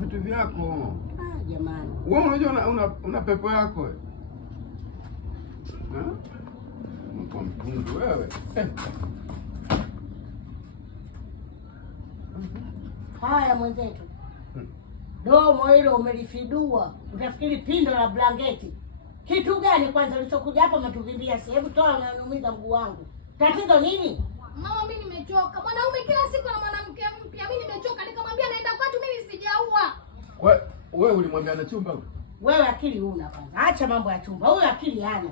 vitu vyako. Jamani. Wewe unajua una pepo yako wewe. Mko mpundu wewe. Haya mwenzetu. Domo hilo umelifidua. Utafikiri pindo la blanketi. Kitu gani kwanza ulichokuja hapa umetuvimbia? Hebu toa, unaniumiza mguu wangu. Tatizo nini? Mama, mimi nimechoka. Mwanaume kila siku na mwanamke mpya. Mimi nimechoka. Nikamwambia naenda kwetu, mimi sijaua. Wewe ulimwambia na chumba? Wewe akili huna kwanza. Acha mambo ya chumba. Huyu akili hana.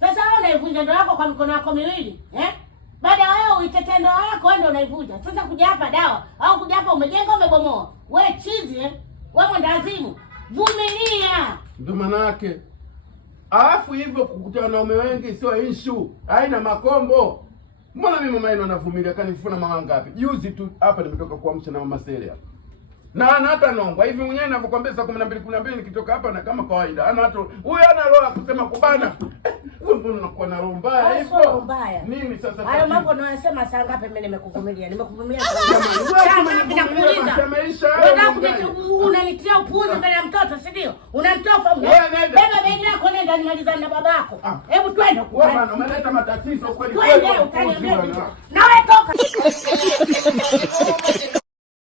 Sasa wewe unaivunja ndoa yako kwa mikono yako miwili, eh? Baada wewe uitete ndoa yako wewe ndio unaivunja. Sasa kuja hapa dawa au kuja hapa umejenga umebomoa. Wewe chizi, eh? Wewe mwendazimu. Vumilia. Ndio maana yake. Alafu hivyo kukutana na wanaume wengi sio issue. Haina makombo. Mbona mimi mama yenu anavumilia kanifuna mama ngapi? Juzi tu hapa nimetoka kuamsha na mama Sele hapa. Na ana hata nongwa. Hivi mwenyewe ninavyokuambia saa 12 nikitoka hapa na kama kawaida. Ana hata huyu ana roho kusema kubana. Wewe mbona unakuwa na roho mbaya hivyo? Nini sasa? Hayo mambo unayosema saa ngapi mimi nimekuvumilia? Nimekuvumilia kama ninakuuliza. Wewe unanitia upuuzi mbele ya mtoto, si ndio? Unanitofa mimi. Beba begi lako nenda nimalizane na babako. Hebu twende kwa. Wewe bwana umeleta matatizo kweli kweli. Na wewe toka.